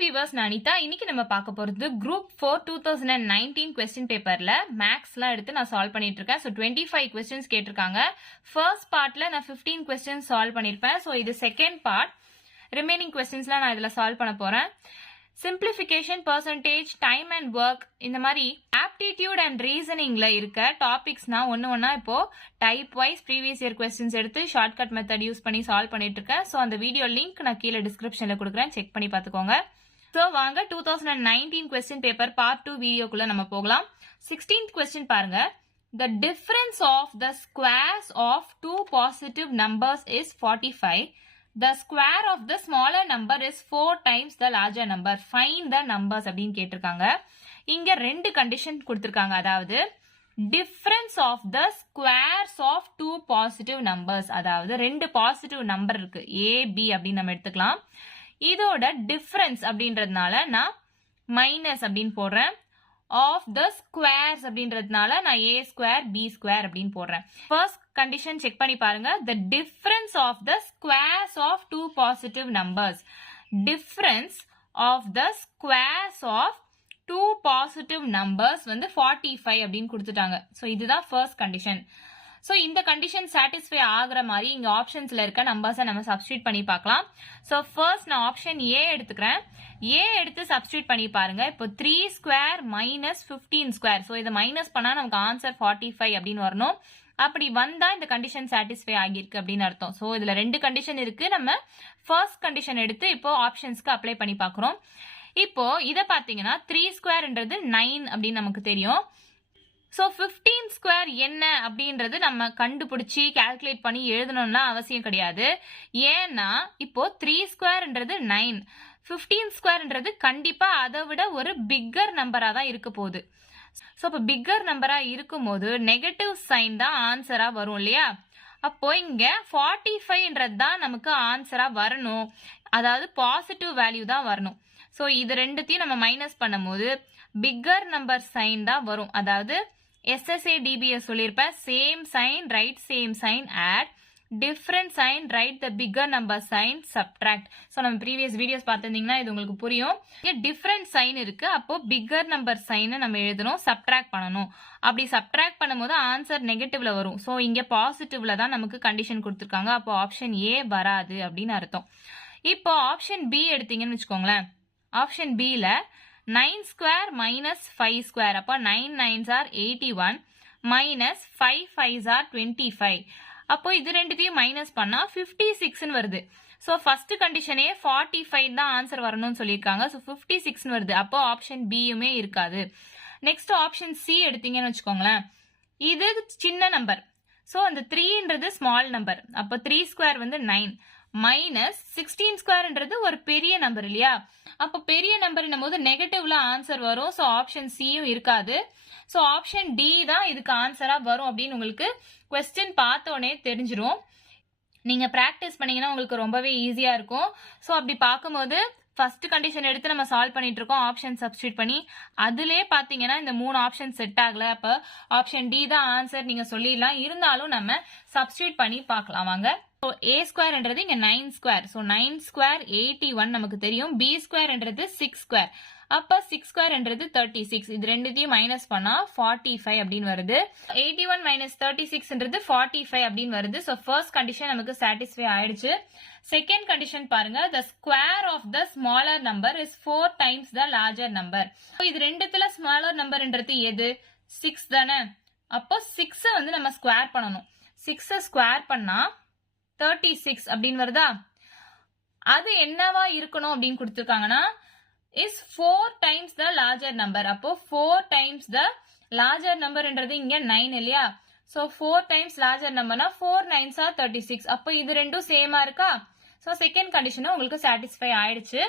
Viewers, நான் அனிதா. இன்னைக்கு நம்ம பார்க்க போறது குரூப் 4 2019 கொஸ்டின் பேப்பர்ல மேக்ஸ்லாம் எடுத்து நான் சால்வ் பண்ணிட்டு இருக்கேன். ஸோ 25 கொஸ்டின்ஸ் கேட்டிருக்காங்க. ஃபர்ஸ்ட் பார்ட்ல நான் 15 கொஸ்டின்ஸ் சால்வ் பண்ணிருப்பேன். ஸோ இது செகண்ட் பார்ட். ரிமைனிங் கொஸ்டின்ஸ்லாம் நான் இதுல சால்வ் பண்ண போறேன். Simplification, percentage, time and work, இந்த மாதிரி ஆப்டிடியூட் அண்ட் ரீசனிங்ல இருக்க டாபிக்ஸ்னா ஒன்னா இப்போ type wise previous year questions எடுத்து ஷார்ட்கட் மெத்தட் யூஸ் பண்ணி சால்வ் பண்ணிட்டு இருக்கேன். ஸோ அந்த வீடியோ லிங்க் நான் கீழே டிஸ்கிரிப்ஷன்ல கொடுக்குறேன், செக் பண்ணி பார்த்துக்கோங்க. ஸோ வாங்க 2019 கொஸ்டின் பேப்பர் பார்ட் 2 வீடியோக்குள்ள நம்ம போகலாம். 16th கொஸ்டின் பாருங்க. The difference of the squares of two positive numbers is 45. The square of the smaller number is 4 times the larger number. Find the numbers அப்படின்னு கேட்டிருக்காங்க. இங்க ரெண்டு கண்டிஷன் கொடுத்திருக்காங்க. அதாவது difference of the squares of two positive numbers, அதாவது ரெண்டு positive number இருக்கு, A, B அப்படின்னு நம்ம எடுத்துக்கலாம். இதோட டிஃபரன்ஸ் அப்படின்றதுனால நான் மைனஸ் அப்படின்னு போடுறேன். ஆஃப் த ஸ்கொயர்ஸ் அப்படின்றதுனால நான் A ஸ்கொயர் B ஸ்கொயர் அப்படின்னு போடுறேன். ஃபர்ஸ்ட் கண்டிஷன் செக் பண்ணி பாருங்க. The difference of the squares of two positive numbers. Difference of the squares of two positive numbers வந்து 45 அப்படின்னு கொடுத்துட்டாங்க. ஸோ இதுதான் ஃபர்ஸ்ட் கண்டிஷன். ஸோ இந்த கண்டிஷன் சாட்டிஸ்ஃபை ஆகுற மாதிரி இங்க ஆப்ஷன்ஸ்ல இருக்க நம்பர்ஸை நம்ம சப்ஸ்டியூட் பண்ணி பார்க்கலாம். ஸோ ஃபர்ஸ்ட் நான் ஆப்ஷன் ஏ எடுத்துக்கிறேன். ஏ எடுத்து சப்ஸ்டியூட் பண்ணி பாருங்க. இப்போ 3 ஸ்கொயர் மைனஸ் 15 ஸ்கொயர். ஸோ இதை மைனஸ் பண்ணா நமக்கு ஆன்சர் 45 அப்படின்னு வரணும். அப்படி வந்தா இந்த கண்டிஷன் சாட்டிஸ்ஃபை ஆகியிருக்கு அப்படின்னு அர்த்தம். ஸோ இதுல ரெண்டு கண்டிஷன் இருக்கு. நம்ம ஃபர்ஸ்ட் கண்டிஷன் எடுத்து இப்போ ஆப்ஷன்ஸ்க்கு அப்ளை பண்ணி பார்க்குறோம். இப்போ இதை பாத்தீங்கன்னா 3 ஸ்கொயர்ன்றது 9 அப்படின்னு நமக்கு தெரியும். ஸோ 15 ஸ்கொயர் என்ன அப்படின்றது நம்ம கண்டுபிடிச்சி கால்குலேட் பண்ணி எழுதணும்னா அவசியம் கிடையாது. ஏன்னா இப்போ 3 ஸ்கொயர்ன்றது 9, 15 ஸ்கொயர்ன்றது கண்டிப்பா அதை விட ஒரு பிக்கர் நம்பரா தான் இருக்க போகுது. ஸோ இப்போ பிக்கர் நம்பரா இருக்கும் போது நெகட்டிவ் சைன் தான் ஆன்சரா வரும் இல்லையா? அப்போ இங்க 45ன்றது தான் நமக்கு ஆன்சரா வரணும். அதாவது பாசிட்டிவ் வேல்யூ தான் வரணும். ஸோ இது ரெண்டுத்தையும் நம்ம மைனஸ் பண்ணும் போது பிக்கர் நம்பர் சைன் தான் வரும். அதாவது SSA DBS சொல்லியிருப்பேன், same sign right same sign add, different sign right the bigger number sign subtract. So நம்ம ப்ரீவியஸ் வீடியோஸ் பார்த்துருந்தீங்கன்னா இது உங்களுக்கு புரியும். இங்கே டிஃப்ரெண்ட் சைன் இருக்கு, அப்போ பிக்கர் நம்பர் சைனை நம்ம எழுதணும், சப்ட்ராக்ட் பண்ணணும். அப்படி சப்ட்ராக்ட் பண்ணும்போது ஆன்சர் நெகட்டிவ்ல வரும். ஸோ இங்கே பாசிட்டிவ்ல தான் நமக்கு கண்டிஷன் கொடுத்துருக்காங்க. அப்போ ஆப்ஷன் ஏ வராது அப்படின்னு அர்த்தம். இப்போ ஆப்ஷன் பி எடுத்தீங்கன்னு வச்சுக்கோங்களேன். ஆப்ஷன் பில 9 ஸ்கொயர் மைனஸ் 5 ஸ்கொயர். அப்போ 9 9s are 81 minus 5 5s are 25. அப்போ இது ரெண்டுத்தையும் மைனஸ் பண்ணா 56 வருது. ஸோ ஃபர்ஸ்ட் கண்டிஷனே 45 தான் ஆன்சர் வரணும்னு சொல்லியிருக்காங்க. ஸோ 56 வருது. அப்போ ஆப்ஷன் பியுமே இருக்காது. நெக்ஸ்ட் ஆப்ஷன் சி எடுத்தீங்கன்னு வச்சுக்கோங்களேன். இது சின்ன நம்பர். ஸோ அந்த 3ன்றது ஸ்மால் நம்பர். அப்போ 3 ஸ்கொயர் வந்து 9 மைனஸ் 16 ஸ்கொயர்ன்றது ஒரு பெரிய நம்பர் இல்லையா? அப்போ பெரிய நம்பர் போது நெகட்டிவ்ல ஆன்சர் வரும். ஸோ ஆப்ஷன் சியும் இருக்காது. ஸோ ஆப்ஷன் டி தான் இதுக்கு ஆன்சரா வரும் அப்படின்னு உங்களுக்கு கொஸ்டின் பார்த்தோன்னே தெரிஞ்சிடும். நீங்க பிராக்டிஸ் பண்ணீங்கன்னா உங்களுக்கு ரொம்பவே ஈஸியா இருக்கும். ஸோ அப்படி பார்க்கும்போது ஃபர்ஸ்ட் கண்டிஷன் எடுத்து நம்ம சால்வ் பண்ணிட்டு இருக்கோம் ஆப்ஷன் சப்ஸ்டியூட் பண்ணி. அதுலேயே பாத்தீங்கன்னா இந்த 3 ஆப்ஷன் செட் ஆகல. அப்ப ஆப்ஷன் டி தான் ஆன்சர் நீங்க சொல்லிடலாம். இருந்தாலும் நம்ம சப்ஸ்டியூட் பண்ணி பார்க்கலாம் வாங்க. ஸோ ஏ ஸ்கொயர்ன்றது இங்க 9 ஸ்கொயர். ஸோ 9 ஸ்கொயர் 81 நமக்கு தெரியும். பி ஸ்கொயர்ன்றது 6 ஸ்கொயர். அப்ப 6 ஸ்கொயர்ன்றது 36. இது ரெண்டுத்தையும் மைனஸ் பண்ணா 45 அப்படின்னு வருது. 81 மைனஸ் 36ன்றது 45 அப்படின்னு வருது. ஸோ ஃபர்ஸ்ட் கண்டிஷன் நமக்கு சாட்டிஸ்ஃபை ஆயிடுச்சு. செகண்ட் கண்டிஷன் பாருங்க. The square of the smaller number is 4 times the larger number. இது ரெண்டுத்துல ஸ்மாலர் நம்பர்ன்றது எது? 6 தானே? அப்போ 6 வந்து நம்ம ஸ்கொயர் பண்ணணும். 6 ஸ்கொயர் பண்ணா 36 அப்படின்னு வருதா? அது என்னவா இருக்கணும் அப்படின்னு கொடுத்துருக்காங்கன்னா is 4 times the larger number. அப்போ 4 times the larger numberன்றது இங்க 9 இல்லையா? So 4 times larger numberனா 4 9s are 36. அப்போ இது ரெண்டும் சேமா இருக்கா? ஸோ செகண்ட் கண்டிஷனும் உங்களுக்கு சாட்டிஸ்ஃபை ஆயிடுச்சு.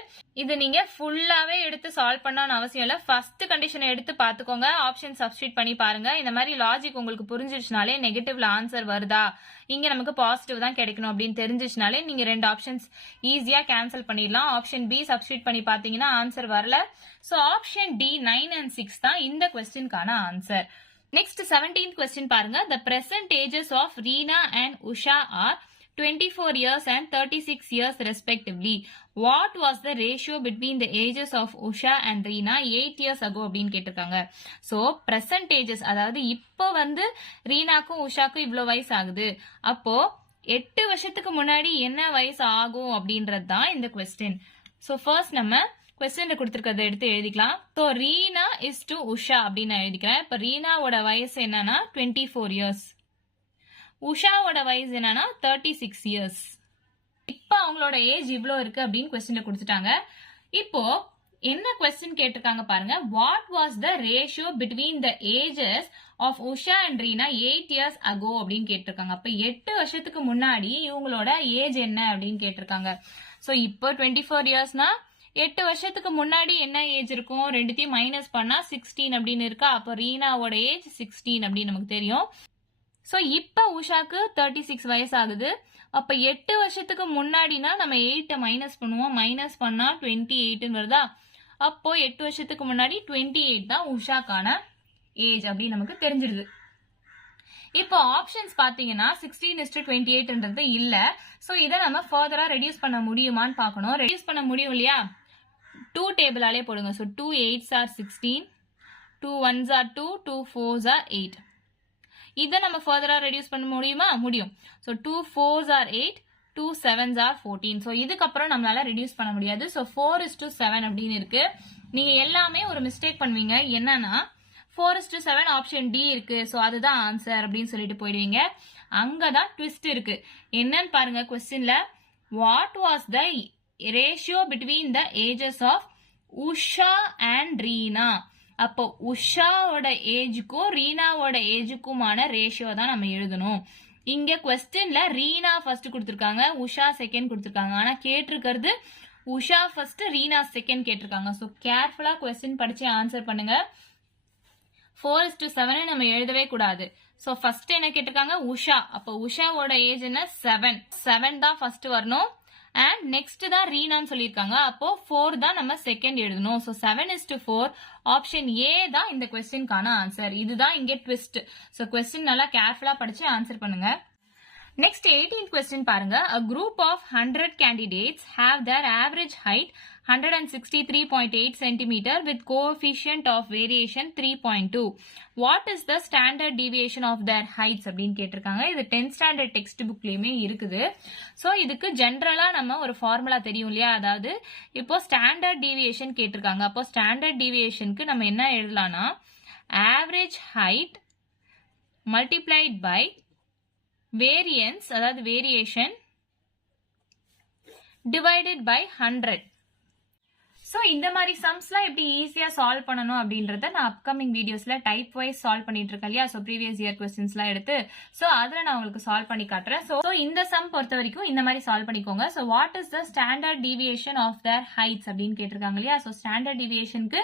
இது நீங்க ஃபுல்லாவே எடுத்து சால்வ் பண்ணணும்னு அவசியம் இல்லை. ஃபர்ஸ்ட் கண்டிஷனை எடுத்து பார்த்துக்கோங்க, ஆப்ஷன் சப்ஸ்டியூட் பண்ணி பாருங்க. இந்த மாதிரி லாஜிக் உங்களுக்கு புரிஞ்சிருச்சுனாலே நெகட்டிவ்ல ஆன்சர் வருதா, இங்க நமக்கு பாசிட்டிவ் தான் கிடைக்கணும் அப்படின்னு தெரிஞ்சிச்சுனாலே நீங்க ரெண்டு ஆப்ஷன்ஸ் ஈஸியா கேன்சல் பண்ணிடலாம். ஆப்ஷன் பி சப்ஸ்டியூட் பண்ணி பாத்தீங்கன்னா ஆன்சர் வரல. ஸோ ஆப்ஷன் டி 9 and 6 தான் இந்த கொஸ்டின்கான ஆன்சர். நெக்ஸ்ட் 17th கொஸ்டின் பாருங்க. The present ages of Reena and Usha are 24 years and 36 years respectively. What was the ratio between the ages of Usha and Reena 8 years ago அப்படின்னு கேட்டிருக்காங்க. So percentages, அதாவது இப்போ வந்து ரீனாக்கும் உஷாக்கும் இவ்வளோ வயசு ஆகுது, அப்போ 8 வருஷத்துக்கு முன்னாடி என்ன வயசு ஆகும் அப்படின்றது தான் இந்த கொஸ்டின். ஸோ ஃபர்ஸ்ட் நம்ம கொஸ்டின்ல கொடுத்துருக்கதை எடுத்து எழுதிக்கலாம். So Reena is to Usha அப்படின்னு நான் எழுதிக்கிறேன். இப்போ ரீனாவோட வயசு என்னன்னா 24 இயர்ஸ், உஷாவோட வயசு என்னன்னா 36 இயர்ஸ். இப்போ அவங்களோட ஏஜ் இவ்வளோ இருக்கு அப்படின்னு கொஸ்டின்ல கொடுத்துட்டாங்க. இப்போ என்ன கொஸ்டின் கேட்டிருக்காங்க பாருங்க. What was the ratio between the ages of Usha and Reena 8 years ago அப்படின்னு கேட்டிருக்காங்க. அப்ப 8 வருஷத்துக்கு முன்னாடி இவங்களோட ஏஜ் என்ன அப்படின்னு கேட்டிருக்காங்க. ஸோ இப்போ 24 இயர்ஸ்னா 8 வருஷத்துக்கு முன்னாடி என்ன ஏஜ் இருக்கும், ரெண்டுத்தையும் மைனஸ் பண்ணா 16 அப்படின்னு இருக்கா. அப்போ ரீனாவோட ஏஜ் 16 அப்படின்னு நமக்கு தெரியும். ஸோ இப்போ உஷாக்கு 36 வயசு ஆகுது. அப்ப 8 வருஷத்துக்கு முன்னாடினா நம்ம 8 மைனஸ் பண்ணுவோம், மைனஸ் பண்ணா 28 வருதா. அப்போ 8 வருஷத்துக்கு முன்னாடி 28 தான் உஷாக்கான ஏஜ் அப்படின்னு நமக்கு தெரிஞ்சிருது. இப்போ ஆப்ஷன்ஸ் பாத்தீங்கன்னா 16:28ன்றது இல்ல. சோ இதை நம்ம ஃபர்தரா ரெடியூஸ் பண்ண முடியுமான்னு பார்க்கணும். ரெடியூஸ் பண்ண முடியும் இல்லையா, 2 டேபிளாலே போடுங்க. So 2 8s are 16, 2 1s are 2, 2 4s are 8. இதை நம்ம ஃபர்தரா ரெடியூஸ் பண்ண முடியுமா? முடியும். So 2 4s are 8, 2 7s are 14. So இதுக்கப்புறம் நம்மளால ரெடியூஸ் பண்ண முடியாது. ஸோ 4:7 அப்படின்னு இருக்கு. நீங்க எல்லாமே ஒரு மிஸ்டேக் பண்ணுவீங்க. என்னன்னா 4:7 ஆப்ஷன் டி இருக்கு, ஸோ அதுதான் ஆன்சர் அப்படின்னு சொல்லிட்டு போயிடுவீங்க. அங்கதான் ட்விஸ்ட் இருக்கு. என்னன்னு பாருங்க கொஸ்டின்ல. What was the ratio between the ages of Usha and Reena. அப்போ உஷாவோட ஏஜுக்கும் ரீனாவோட ஏஜுக்குமான ரேஷியோ தான் நம்ம எழுதணும். இங்க கொஸ்டின்ல ரீனா ஃபர்ஸ்ட் கொடுத்திருக்காங்க, உஷா செகண்ட் கொடுத்திருக்காங்க. ஆனா கேட்டிருக்கிறது உஷா ஃபர்ஸ்ட் ரீனா செகண்ட் கேட்டிருக்காங்க. ஸோ கேர்ஃபுல்லா கொஸ்டின் படிச்சு ஆன்சர் பண்ணுங்க. 4:7 நம்ம எழுதவே கூடாது. சோ ஃபர்ஸ்ட் என்ன கேட்டிருக்காங்க, உஷா. அப்ப உஷாவோட ஏஜ் என்ன 7 தான் ஃபர்ஸ்ட் வரணும். அண்ட் நெக்ஸ்ட் தான் ரீனான்னு சொல்லியிருக்காங்க. அப்போ 4 தான் நம்ம செகண்ட் எழுதணும். ஸோ 7:4 ஆப்ஷன் ஏ தான் இந்த கொஸ்டின்கான ஆன்சர். இதுதான் இங்க ட்விஸ்ட். ஸோ கொஸ்டின் நல்லா கேர்ஃபுல்லா படிச்சு ஆன்சர் பண்ணுங்க. Next 18th question பாருங்க. A group of 100 candidates have their average height 163.8 cm with coefficient of variation 3.2. What is the standard deviation of their heights அப்படின்னு கேட்டிருக்காங்க. இது 10th standard text bookலயுமே இருக்குது. So இதுக்கு ஜென்ரலா நம்ம ஒரு ஃபார்முலா தெரியும் இல்லையா, அதாவது இப்போ ஸ்டாண்டர்ட் டீவியேஷன் கேட்டிருக்காங்க. அப்போ ஸ்டாண்டர்ட் டீவியேஷனுக்கு நம்ம என்ன எழுதலாம்னா average height multiplied by variance, அதாவது வேரியேஷன் டிவைடட் பை 100. ஸோ இந்த மாதிரி சம்ஸ்லாம் எப்படி ஈஸியா சால்வ் பண்ணணும் அப்படின்றத நான் அப்கமிங் வீடியோஸ்ல டைப் வைஸ் சால்வ் பண்ணிட்டு இருக்கேன் இல்லையா. ஸோ ப்ரீவியஸ் இயர் கொஸ்டின்ஸ்லாம் எடுத்து ஸோ அதில் நான் உங்களுக்கு சால்வ் பண்ணி காட்டுறேன். ஸோ இந்த சம் பொறுத்த வரைக்கும் இந்த மாதிரி சால்வ் பண்ணிக்கோங்க. So what is the standard deviation of their heights அப்படின்னு கேட்டிருக்காங்க இல்லையா. ஸோ ஸ்டாண்டர்ட் டீவியேஷனுக்கு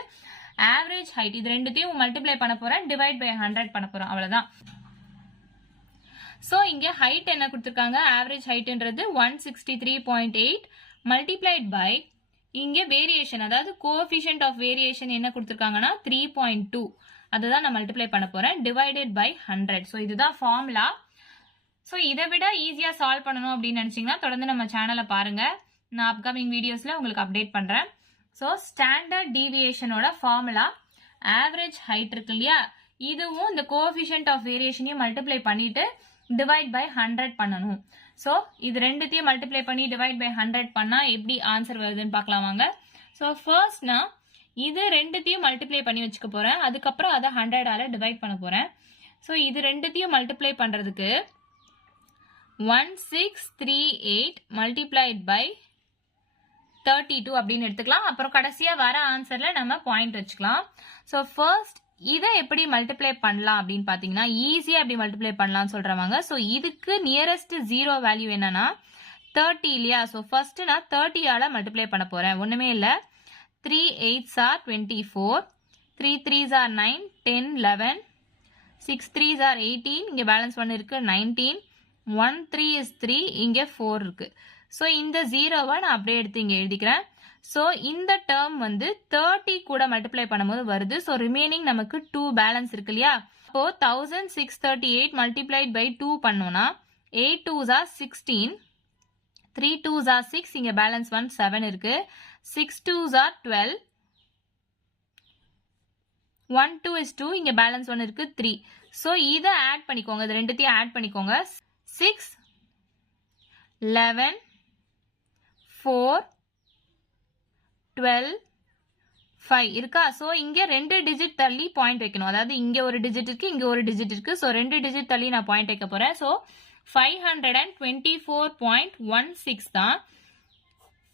ஆவரேஜ் ஹைட் இது ரெண்டுத்தையும் மல்டிப்ளை பண்ண போறேன், டிவைட் பை 100 பண்ண போறோம், அவ்வளவுதான். சோ இங்க ஹைட் என்ன கொடுத்திருக்காங்க, ஆவரேஜ் ஹைட்ன்றது 163.8 மல்டிப்ளைட் பை இங்க வேரியேஷன், அதாவது கோஎஃபிஷியன்ட் ஆஃப் வேரியேஷன் என்ன கொடுத்திருக்காங்கன்னா 3.2, அதுதான் நான் மல்டிப்ளை பண்ண போறேன், டிவைடட் பை 100. சோ இதுதான் ஃபார்முலா. சோ இதை விட ஈஸியா சால்வ் பண்ணணும் அப்படின்னு நினைச்சீங்கன்னா தொடர்ந்து நம்ம சேனலை பாருங்க. நான் அப்கமிங் வீடியோஸ்ல உங்களுக்கு அப்டேட் பண்றேன். சோ ஸ்டாண்டர்ட் டீவியேஷனோட ஃபார்முலா ஆவரேஜ் ஹைட் இருக்கு இல்லையா, இதுவும் இந்த கோஎஃபிஷியன்ட் ஆஃப் வேரியேஷனையும் மல்டிப்ளை பண்ணிட்டு டிவைட் பை 100 பண்ணணும். ஸோ இது ரெண்டுத்தையும் மல்டிப்ளை பண்ணி டிவைட் பை 100 பண்ணா எப்படி ஆன்சர் வருதுன்னு பார்க்கலாம் வாங்க. ஸோ ஃபர்ஸ்ட் நான் இது ரெண்டுத்தையும் மல்டிப்ளை பண்ணி வச்சுக்க போறேன், அதுக்கப்புறம் அதை 100ஆல டிவைட் பண்ண போறேன். ஸோ இது ரெண்டுத்தையும் மல்டிப்ளை பண்றதுக்கு 1638 மல்டிப்ளைட் பை 32 அப்படின்னு எடுத்துக்கலாம். அப்புறம் கடைசியா வர ஆன்சர்ல நம்ம பாயிண்ட் வச்சுக்கலாம். ஸோ ஃபர்ஸ்ட் இதை எப்படி மல்டிப்ளை பண்ணலாம் அப்படின்னு பாத்தீங்கன்னா ஈஸியா எப்படி மல்டிப்ளை பண்ணலாம்னு சொல்றவாங்க. ஸோ இதுக்கு நியரஸ்ட் 0 வேல்யூ என்னன்னா 30 இல்லையா. ஸோ ஃபர்ஸ்ட் நான் 30ஆல மல்டிப்ளை பண்ண போறேன். ஒண்ணுமே இல்ல, 3 8s are 24, 3 3s are 9, 10 11, 6 3s are 18, இங்க பேலன்ஸ் 1 இருக்கு 19, 1 3 is 3, இங்க 4 இருக்கு. ஸோ இந்த 0வை நான் அப்படியே எடுத்து இங்க எழுதிக்கிறேன். ஸோ இந்த டேர்ம் வந்து 30 கூட மல்டிப்ளை பண்ணும்போது வருது. ஸோ ரிமைனிங் நமக்கு 2 பேலன்ஸ் இருக்கு இல்லையா. இப்போ 1638 மல்டிப்ளைட் பை 2 பண்ணோம்னா 8 2s are 16, 3 2s are 6, இங்க பேலன்ஸ் 1 7 இருக்கு, 6 2s are 12, 1 2 is 2, இங்க பேலன்ஸ் 1 இருக்கு 3. ஸோ இதை ஆட் பண்ணிக்கோங்க, இது ரெண்டுத்தையும் ஆட் பண்ணிக்கோங்க. 6 11 4 12 5 இருக்கா. ஸோ இங்க 2 டிஜிட் தள்ளி பாயிண்ட் வைக்கணும், அதாவது இங்க ஒரு டிஜிட் இருக்கு, இங்க ஒரு டிஜிட் இருக்கு. ஸோ 2 டிஜிட் தள்ளி நான் பாயிண்ட் வைக்க போறேன். ஸோ 524.16 தான்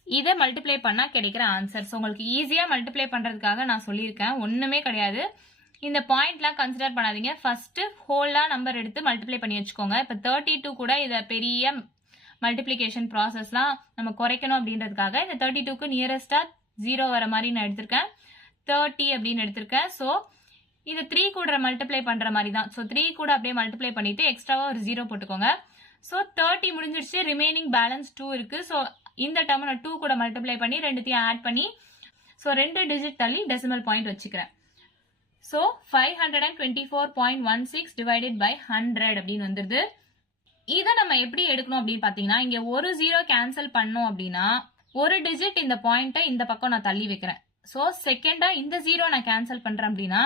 இதை மல்டிப்ளை பண்ணா கிடைக்கிற ஆன்சர். ஸோ உங்களுக்கு ஈஸியா மல்டிப்ளை பண்றதுக்காக நான் சொல்லியிருக்கேன், ஒண்ணுமே கிடையாது. இந்த பாயிண்ட்லாம் கன்சிடர் பண்ணாதீங்க, ஃபர்ஸ்ட் ஹோலா நம்பர் எடுத்து மல்டிப்ளை பண்ணி வச்சுக்கோங்க. இப்போ 32 கூட இதை பெரிய மல்டிப்ளிகேஷன் ப்ராசஸ்லாம் நம்ம குறைக்கணும் அப்படின்றதுக்காக இந்த 32க்கு நியரஸ்டா 0 வர மாதிரி நான் எடுத்திருக்கேன், 30 அப்படின்னு எடுத்திருக்கேன். ஸோ இது 3 கூட மல்டிப்ளை பண்ற மாதிரி தான். ஸோ 3 கூட அப்படியே மல்டிப்ளை பண்ணிட்டு எக்ஸ்ட்ராவா ஒரு 0 போட்டுக்கோங்க. ஸோ 30 முடிஞ்சிருச்சு, ரிமைனிங் பேலன்ஸ் 2 இருக்கு. ஸோ இந்த டேர்ம் நான் 2 கூட மல்டிப்ளை பண்ணி ரெண்டுத்தையும் ஆட் பண்ணி ஸோ 2 டிஜிட் தள்ளி டெசிமல் பாயிண்ட் வச்சுக்கிறேன். ஸோ 524.16 டிவைடட் பை 100 அப்படின்னு வந்துருது. இதை நம்ம எப்படி எடுக்கணும் அப்படின்னு பாத்தீங்கன்னா, இங்க ஒரு 0 கேன்சல் பண்ணோம் அப்படின்னா ஒரு டிஜிட் இந்த பாயிண்ட்டை இந்த பக்கம் நான் தள்ளி வைக்கிறேன். ஸோ செகண்டா இந்த 0 நான் கேன்சல் பண்றேன் அப்படின்னா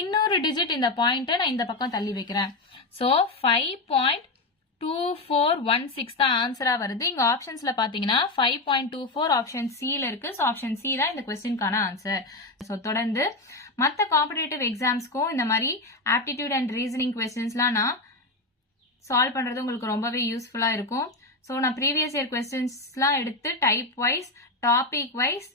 இன்னொரு டிஜிட் இந்த பாயிண்ட்டை நான் இந்த பக்கம் தள்ளி வைக்கிறேன். ஸோ 5.2416 தான் ஆன்சரா வருது. இங்க ஆப்ஷன்ஸ்ல பாத்தீங்கன்னா 5.24 ஆப்ஷன் சில இருக்கு. ஸோ ஆப்ஷன் சி தான் இந்த கொஸ்டின்கான ஆன்சர். ஸோ தொடர்ந்து மற்ற காம்படிட்டிவ் எக்ஸாம்ஸ்க்கும் இந்த மாதிரி ஆப்டிடியூட் அண்ட் ரீசனிங் கொஸ்டின்ஸ்லாம் நான் சால்வ் பண்றது உங்களுக்கு ரொம்பவே யூஸ்ஃபுல்லா இருக்கும். ஸோ நான் ப்ரீவியஸ் இயர் கொஸ்டின்ஸ்லாம் எடுத்து type wise, topic wise,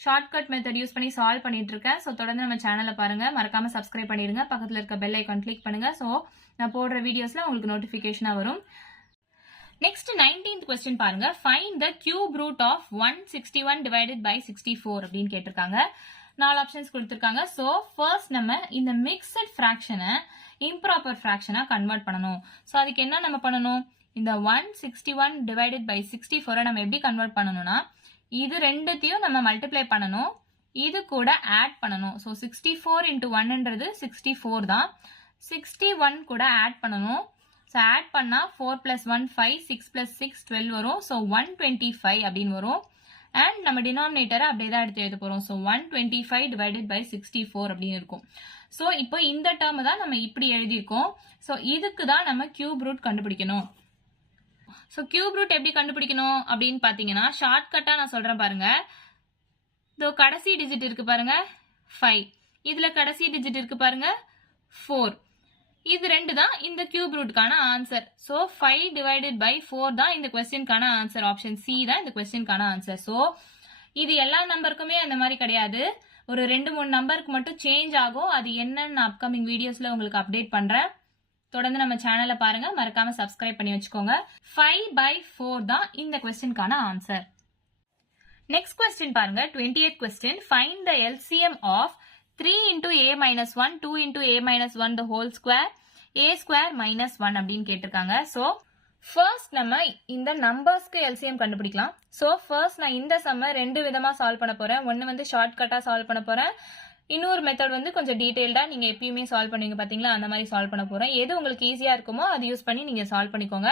shortcut method use பண்ணி சால்வ் பண்ணிட்டு இருக்கேன். ஸோ தொடர்ந்து நம்ம சேனலை பாருங்க, மறக்காம சப்ஸ்கிரைப் பண்ணிருங்க, பக்கத்தில் இருக்க பெல் ஐக்கான் கிளிக் பண்ணுங்க. ஸோ நான் போடுற வீடியோஸ்ல உங்களுக்கு நோட்டிபிகேஷனா வரும். நெக்ஸ்ட் 19th கொஸ்டின் பாருங்க. Find the cube root of 161 divided by 64 அப்படின்னு கேட்டிருக்காங்க. 4 ஆப்ஷன்ஸ் கொடுத்திருக்காங்க. ஸோ ஃபர்ஸ்ட் நம்ம இந்த மிக்சட் ஃபிராக்ஷனை இம்ப்ராப்பர் ஃபிராக்ஷனா கன்வெர்ட் பண்ணணும். ஸோ அதுக்கு என்ன நம்ம பண்ணணும், இந்த 161 டிவைடட் பை 64 நம்ம எப்படி கன்வெர்ட் பண்ணணும்னா இது ரெண்டுத்தையும் நம்ம மல்டிப்ளை பண்ணணும், இது கூட ஆட் பண்ணணும். ஸோ 64 இன்டூ 1ன்றது 64 தான், 61 கூட ஆட் பண்ணணும். ஸோ ஆட் பண்ணா 4 பிளஸ் 1 5, 6 பிளஸ் 6 12 வரும். ஸோ 125 அப்படின்னு வரும். அண்ட் நம்ம டினாமினேட்டரை அப்படியே தான் எடுத்து எழுத போறோம். ஸோ 125 டிவைடட் பை 64 அப்படின்னு இருக்கும். ஸோ இப்போ இந்த டேர்ம் தான் நம்ம இப்படி எழுதியிருக்கோம். ஸோ இதுக்கு தான் நம்ம கியூப் ரூட் கண்டுபிடிக்கணும். ஸோ கியூப் ரூட் எப்படி கண்டுபிடிக்கணும் அப்படின்னு பாத்தீங்கன்னா ஷார்ட்கட்டா நான் சொல்றேன் பாருங்க. இதோ கடைசி டிஜிட் இருக்கு பாருங்க 5, இதுல கடைசி டிஜிட் இருக்கு பாருங்க 4, இது ரெண்டு தான் இந்த கியூப் ரூட்கான ஆன்சர். ஸோ 5 டிவைடட் பை 4 தான் இந்த கொஸ்டின்கான ஆன்சர். ஆப்ஷன் சி தான் இந்த கொஸ்டின்கான ஆன்சர். ஸோ இது எல்லா நம்பருக்குமே அந்த மாதிரி கிடையாது, ஒரு 2-3 நம்பருக்கு மட்டும் சேஞ்ச் ஆகும். அது என்னன்னு அப்கமிங் வீடியோஸ்ல உங்களுக்கு அப்டேட் பண்றேன். தொடர்ந்து நம்ம சேனலை பாருங்க, மறக்காம சப்ஸ்கிரைப் பண்ணி வச்சுக்கோங்க. 5/4 தான் இந்த கொஸ்டின்கான ஆன்சர். நெக்ஸ்ட் கொஸ்டின் பாருங்க. 20th question. Find the LCM of 3 into a minus 1, 2 into a minus 1 the whole square, a square minus 1 அப்படின்னு கேட்டிருக்காங்க. ஸோ ஃபர்ஸ்ட் நம்ம இந்த நம்பர்ஸ்க்கு எல்சிஎம் கண்டுபிடிக்கலாம். ஸோ ஃபர்ஸ்ட் நான் இந்த சம்ம 2 விதமா சால்வ் பண்ண போறேன். ஒன்னு வந்து ஷார்ட்கட்டா சால்வ் பண்ண போறேன், இன்னொரு மெத்தட் வந்து கொஞ்சம் டீடைல்டா நீங்க எப்பயுமே சால்வ் பண்ணுவீங்க பாத்தீங்களா, அந்த மாதிரி சால்வ் பண்ண போறேன். எது உங்களுக்கு ஈஸியா இருக்குமோ அது யூஸ் பண்ணி நீங்க சால்வ் பண்ணிக்கோங்க.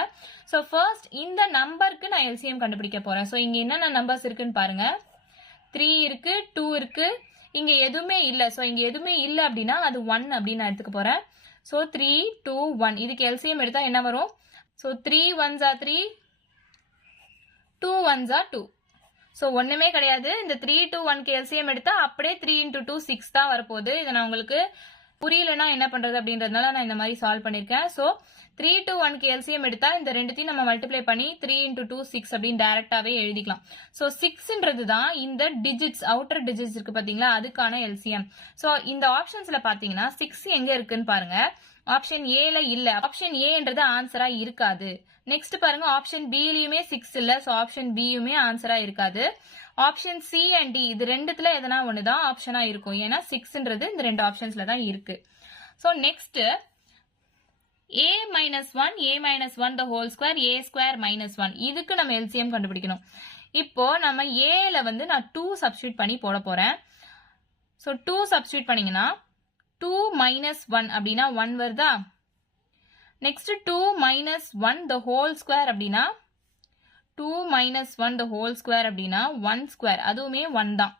ஸோ ஃபர்ஸ்ட் இந்த நம்பருக்கு நான் எல்சிஎம் கண்டுபிடிக்க போறேன். ஸோ இங்க என்னென்ன நம்பர்ஸ் இருக்குன்னு பாருங்க. 3 இருக்கு, 2 இருக்கு, இங்க எதுவுமே இல்ல. ஸோ இங்க எதுவுமே இல்ல அப்படின்னா அது 1 அப்படின்னு நான் எடுத்துக்க போறேன். ஸோ 3 2 1 இதுக்கு எல்சிஎம் எடுத்தா என்ன வரும்? So 3 1s are 3, 2 1s are 2. So ஒண்ணுமே கிடையாது. இந்த 3 2 1க்கு எல்சிஎம் எடுத்தா அப்படியே 3 into 2 6 தான் வரப்போகுது. இதை நான் உங்களுக்கு புரியலன்னா என்ன பண்றது அப்படின்றதுனால நான் இந்த மாதிரி சால்வ் பண்ணிருக்கேன். ஸோ 3 to 1க்கு எல்சிஎம் எடுத்தா இந்த ரெண்டுத்தையும் நம்ம மல்டிப்ளை பண்ணி 3 into 2 6 அப்படின்னு டைரக்டாவே எழுதிக்கலாம். ஸோ 6ன்றது தான் இந்த டிஜிட்ஸ், அவுட்டர் டிஜிட்ஸ் இருக்கு பாத்தீங்களா, அதுக்கான எல்சிஎம். ஸோ இந்த ஆப்ஷன்ஸ்ல பாத்தீங்கன்னா 6 எங்க இருக்குன்னு பாருங்க. ஆப்ஷன் ஏல இல்ல, ஆப்ஷன் ஏன்றது ஆன்சரா இருக்காது. நெக்ஸ்ட் பாருங்க, ஆப்ஷன் பிலயுமே 6 இல்ல. ஸோ ஆப்ஷன் பியுமே ஆன்சரா இருக்காது. ஆப்ஷன் சி அண்ட் டி இது ரெண்டுத்துல எதனா ஒண்ணுதான் ஆப்ஷனா இருக்கும், ஏன்னா 6ன்றது இந்த ரெண்டு ஆப்ஷன்ஸ்ல தான் இருக்கு. So next a minus 1, a minus 1 the whole square, a square minus 1 இதுக்கு நம்ம எல்சிஎம் கண்டுபிடிக்கணும். இப்போ நம்ம ஏல வந்து நான் 2 சப்ஸ்டியூட் பண்ணி போட போறேன். ஸோ 2 சப்ஸ்டியூட் பண்ணீங்கன்னா 2 minus 1 அப்படின்னா 1 வருதா. Next 2 minus 1 the whole square அப்படின்னா 2 minus 1 the whole square அப்படின்னா 1 square, அதுவுமே 1 தான்.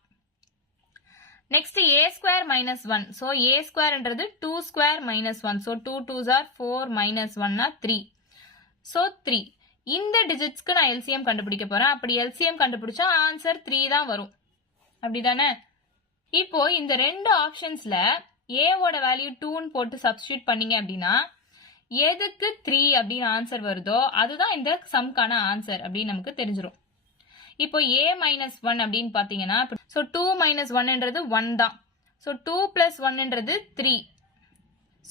Next a square minus 1, so a square என்றது 2 square minus 1, so 2 2s are 4 minus 1 னா 3, so 3. இந்த டிஜிட்ஸ்க்கு நான் LCM கண்டுபிடிக்க போறேன். அப்படி LCM கண்டுபிடிச்சா ஆன்சர் 3 தான் வரும், அப்படிதானே? இப்போ இந்த ரெண்டு ஆப்ஷன்ஸ்ல a ஓட வேல்யூ 2ன்னு போட்டு சப்ஸ்டிட்யூட் பண்ணீங்க அப்படின்னா எதுக்கு 3 அப்படின்னு ஆன்சர் வருதோ அதுதான் இந்த சம்கான ஆன்சர் அப்படின்னு நமக்கு தெரிஞ்சிடும். இப்போ a minus 1 அப்படின்னு பாத்தீங்கன்னா, so 2 minus 1ன்றது 1 தான், so 2 plus 1ன்றது 3,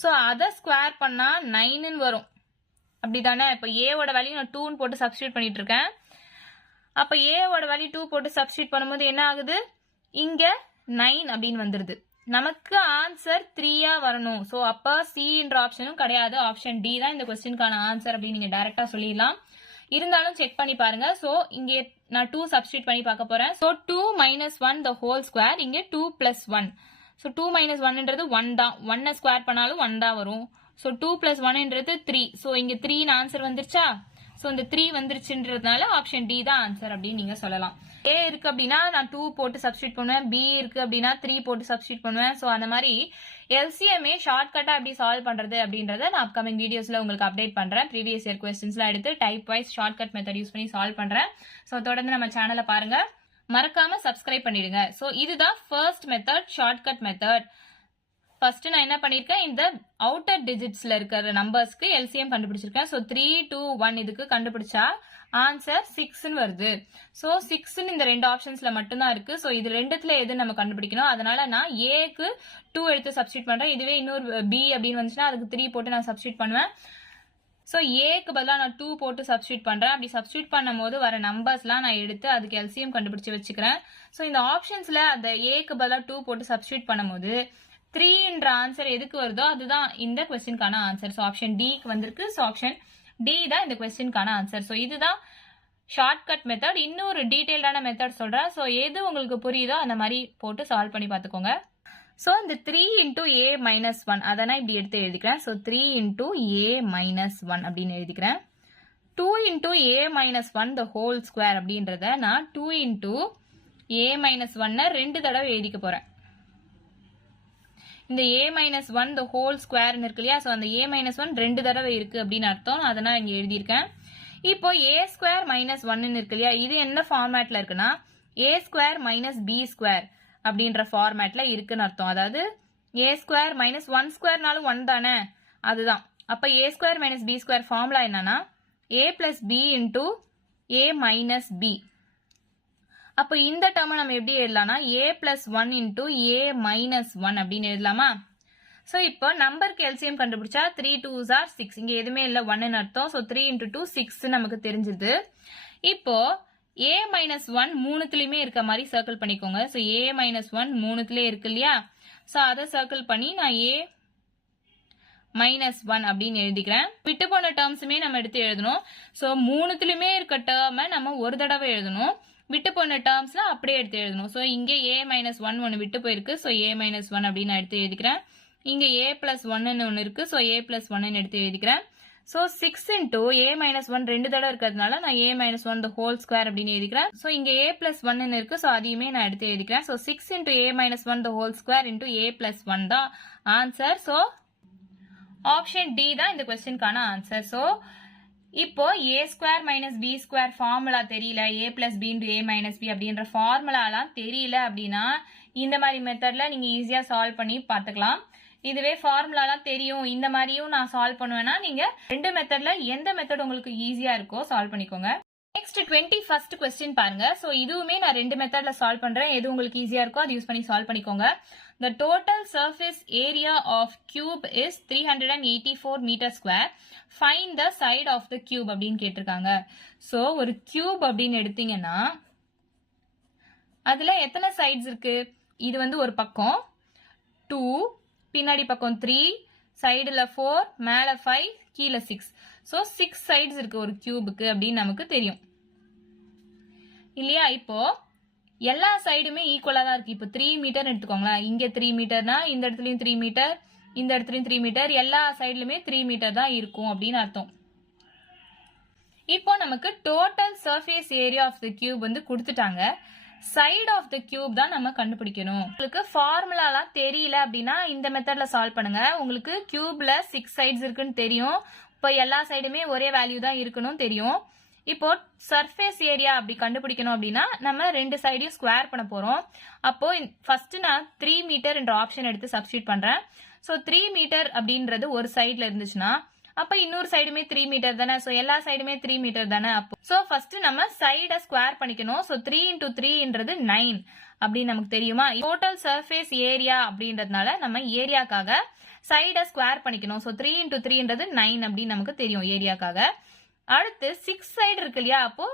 so அதை ஸ்கொயர் பண்ணா 9ன்னு வரும், அப்படிதானே? இப்போ a ஓட வேல்யூ நான் 2ன்னு போட்டு சப்ஸ்டிட்யூட் பண்ணிட்டு இருக்கேன். அப்ப a ஓட வேல்யூ 2 போட்டு சப்ஸ்டிட்யூட் பண்ணும்போது என்ன ஆகுது, இங்க 9 அப்படின்னு வந்துருது. நமக்கு ஆன்சர் 3 வரணும். சோ அப்ப சின்ற ஆப்ஷனும் கிடையாது, ஆப்ஷன் டி தான் இந்த क्वेश्चनக்கான ஆன்சர் அப்படின்னு நீங்க டைரக்டா சொல்லிடலாம். இருந்தாலும் செக் பண்ணி பாருங்க. சோ இங்க நான் 2 சப்ஸ்டிட்யூட் பண்ணி பார்க்க போறேன். So 2 minus 1 the whole square, இங்க 2 plus 1. சோ 2 minus 1ன்றது 1 தான், 1 ஸ்கொயர் பண்ணாலும் 1 தான் வரும். சோ 2 plus 1ன்றது 3, சோ இங்க 3 ஆன்சர் வந்துருச்சா? சோ இந்த 3 வந்துருச்சுன்றதுனால ஆப்ஷன் டி தான் ஆன்சர் அப்படின்னு நீங்க சொல்லலாம். a இருக்கு அப்படின்னா நான் 2 போட்டு சப்ஸ்டிட்யூட் பண்ணுவேன், b இருக்கு அப்படின்னா 3 போட்டு சப்ஸ்டிட்யூட் பண்ணுவேன். சோ அந்த மாதிரி LCMA ஷார்ட்கட்டா எப்படி சால்வ் பண்றது அப்படின்றத நான் அப்கமிங் வீடியோஸ்ல உங்களுக்கு அப்டேட் பண்றேன். ப்ரீவியஸ் இயர் क्वेश्चंसலாம் எடுத்து type wise shortcut method use பண்ணி சால்வ் பண்றேன். சோ தொடர்ந்து நம்ம சேனலை பாருங்க, மறக்காம சப்ஸ்கிரைப் பண்ணிடுங்க. சோ இதுதான் first method, shortcut method. First நான் என்ன பண்ணிருக்கேன், இந்த அவுட்டர் டிஜிட்ஸ்ல இருக்கிற நம்பர்ஸ்க்கு LCM கண்டுபிடிச்சிருக்கேன். சோ 3 2 1 இதுக்கு கண்டுபிடிச்சா ஆன்சர் 6ன்னு வருது. சோ 6ன்னு இந்த ரெண்டு ஆப்ஷன்ஸ்ல மட்டும்தான் இருக்கு. சோ இது ரெண்டுத்துல எது நம்ம கண்டுபிடிக்கணும், அதனால நான் ஏக்கு 2 எடுத்து சப்ஸ்டிட்யூட் பண்றேன். இதுவே இன்னொரு b அப்படின்னு வந்துச்சுன்னா அதுக்கு 3 போட்டு நான் சப்ஸ்டிட்யூட் பண்ணுவேன். சோ ஏக்கு பதிலா நான் 2 போட்டு சப்ஸ்டிட்யூட் பண்றேன். அப்படி சப்ஸ்டிட்யூட் பண்ணும் போது வர நம்பர்ஸ்லாம் நான் எடுத்து அதுக்கு LCM கண்டுபிடிச்சு வச்சுக்கிறேன். சோ இந்த ஆப்ஷன்ஸ்ல அந்த ஏக்கு பதிலா 2 போட்டு சப்ஸ்டிட்யூட் பண்ணும்போது 3ன்ற ஆன்சர் எதுக்கு வருதோ அதுதான் இந்த क्वेश्चनக்கான ஆன்சர். சோ ஆப்ஷன் டிக்கு வந்திருக்கு. சோ ஆப்ஷன் டி தான் இந்த क्वेश्चनக்கான ஆன்சர். சோ இதுதான் ஷார்ட்கட் மெத்தட். இன்னொரு டீடைல்டான மெத்தட் சொல்றேன். சோ எது உங்களுக்கு புரியுதோ அந்த மாதிரி போட்டு சால்வ் பண்ணி பார்த்துக்கோங்க. சோ இந்த 3 into a minus 1 அதை நான் இப்படி எடுத்து எழுதிக்கிறேன். சோ 3 into a minus 1 அப்படின்னு எழுதிக்கிறேன். 2 into a minus 1 the whole square அப்படின்றத நான் 2 into a minus 1 ரெண்டு தடவை எழுதிக்க போறேன். இந்த a minus 1 the whole square இருக்கு இல்லையா, சோ அந்த a minus 1 ரெண்டு தடவை இருக்கு அப்படின்னு அர்த்தம். அதை நான் இங்க எழுதியிருக்கேன். இப்போ a square minus 1 இருக்கு இல்லையா, இது என்ன ஃபார்மேட்ல இருக்குன்னா a square minus b square அப்படின்ற ஃபார்மேட்ல இருக்குன்னு அர்த்தம். அதாவது a square minus 1 squareனாலும் 1 தானே, அதுதான். அப்ப a square minus b square formula என்னன்னா a plus b into a minus b. அப்ப இந்த டேர்ம் நம்ம எப்படி எழுதலாம்னா a plus 1 into a minus 1 அப்படின்னு எழுதலாமா? சோ இப்போ நம்பருக்கு LCM கண்டுபிடிச்சா 3 2s are 6, இங்க எதுவுமே இல்ல 1ன்னு அர்த்தம். சோ 3 into 2 6 நமக்கு தெரிஞ்சுது. இப்போ a minus 1 மூணுத்துலயுமே இருக்க மாதிரி சர்க்கிள் பண்ணிக்கோங்க. சோ a minus 1 மூணுத்துலயே இருக்கு இல்லையா, சோ அதை சர்க்கிள் பண்ணி நான் a minus 1 அப்படின்னு எழுதிக்கிறேன். விட்டு போன டேர்ம்ஸுமே நம்ம எடுத்து எழுதணும். சோ மூணுத்துலயுமே இருக்க டேர்மை நம்ம ஒரு தடவை எழுதணும், விட்டு போன டேர்ம்ஸ்ல அப்படியே எடுத்து எழுதணும். சோ இங்க a minus 1 ஒன்னு விட்டு போயிருக்கு. சோ a minus 1 அப்படின்னு நான் எடுத்து எழுதிக்கிறேன். இங்க a plus 1 ஒன்னு இருக்கு. சோ a plus 1 எடுத்து எழுதிக்கிறேன். சோ 6 into a minus 1 ரெண்டு தடவை இருக்கிறதுனால நான் a minus 1 the whole square அப்படின்னு எழுதிக்கிறேன். சோ இங்க a plus 1 இருக்கு. சோ அதையுமே நான் எடுத்து எழுதிக்கிறேன். So 6 into a minus 1 the whole square into a plus 1 தான் ஆன்சர். சோ ஆப்ஷன் டி தான் இந்த क्वेश्चनக்கான ஆன்சர். சோ இப்போ a square minus b square formula தெரியல, a plus b into a minus b அப்படின்ற ஃபார்முலாலாம் தெரியல அப்படின்னா இந்த மாதிரி மெத்தட்ல நீங்க ஈஸியா சால்வ் பண்ணி பார்த்துக்கலாம். இதுவே ஃபார்முலாலாம் தெரியும், இந்த மாதிரியும் நான் சால்வ் பண்ணுவேன்னா நீங்க ரெண்டு மெத்தட்ல எந்த மெத்தட் உங்களுக்கு ஈஸியா இருக்கோ சால்வ் பண்ணிக்கோங்க. நெக்ஸ்ட் 21st கொஸ்டின் பாருங்க. சோ இதுவுமே நான் ரெண்டு மெத்தட்ல சால்வ் பண்றேன், எது உங்களுக்கு ஈஸியா இருக்கோ அது யூஸ் பண்ணி சால்வ் பண்ணிக்கோங்க. The total surface area of cube is 384 meter square. Find the side of the cube அப்படின்னு கேட்டிருக்காங்க. சோ ஒரு கியூப் அப்படின்னு எடுத்தீங்கன்னா அதுல எத்தனை சைட்ஸ் இருக்கு, இது வந்து ஒரு பக்கம் 2, பின்னாடி பக்கம் 3, சைடுல 4, மேல 5, கீழே 6. சோ 6 சைட்ஸ் இருக்கு ஒரு கியூபுக்கு அப்படின்னு நமக்கு தெரியும் இல்லையா. இப்போ எல்லா சைடுமே ஈக்குவலா தான் இருக்கு. இப்போ 3 மீட்டர் எடுத்துக்கோங்களேன், இங்க 3 மீட்டர்னா இந்த இடத்துலயும் 3 மீட்டர், இந்த இடத்துலயும் 3 மீட்டர், எல்லா சைட்லயுமே 3 மீட்டர் தான் இருக்கும் அப்படின்னு அர்த்தம். இப்போ நமக்கு total surface area of the cube வந்து கொடுத்துட்டாங்க. சைடு ஆஃப் த கியூப் தான் நம்ம கண்டுபிடிக்கணும். உங்களுக்கு ஃபார்முலாலாம் தெரியல அப்படின்னா இந்த மெத்தட்ல சால்வ் பண்ணுங்க. உங்களுக்கு கியூப்ல 6 சைட்ஸ் இருக்குன்னு தெரியும். இப்போ எல்லா சைடுமே ஒரே வேல்யூ தான் இருக்கணும் தெரியும். இப்போ சர்ஃபேஸ் ஏரியா அப்படி கண்டுபிடிக்கணும் அப்படின்னா நம்ம ரெண்டு சைடையும் ஸ்கொயர் பண்ண போறோம். அப்போ ஃபர்ஸ்ட் நான் 3 மீட்டர் என்ற ஆப்ஷன் எடுத்து சப்ஸ்டியூட் பண்றேன். ஸோ 3 மீட்டர் அப்படின்றது ஒரு சைட்ல இருந்துச்சுன்னா அப்ப இன்னொரு சைடுமே 3 மீட்டர் தானே. சோ எல்லா சைடுமே 3 மீட்டர் தானே. அப்போ சோ ஃபர்ஸ்ட் நம்ம சைட ஸ்கொயர் பண்ணிக்கணும். சோ 3 into 3ன்றது 9 அப்படின்னு நமக்கு தெரியுமா. டோட்டல் சர்ஃபேஸ் ஏரியா அப்படின்றதுனால நம்ம ஏரியாக்காக சைட ஸ்கொயர் பண்ணிக்கணும். சோ 3 into 3ன்றது 9 அப்படின்னு நமக்கு தெரியும் ஏரியாக்காக. அடுத்து 6 சைடு இருக்கு இல்லையா, அப்போ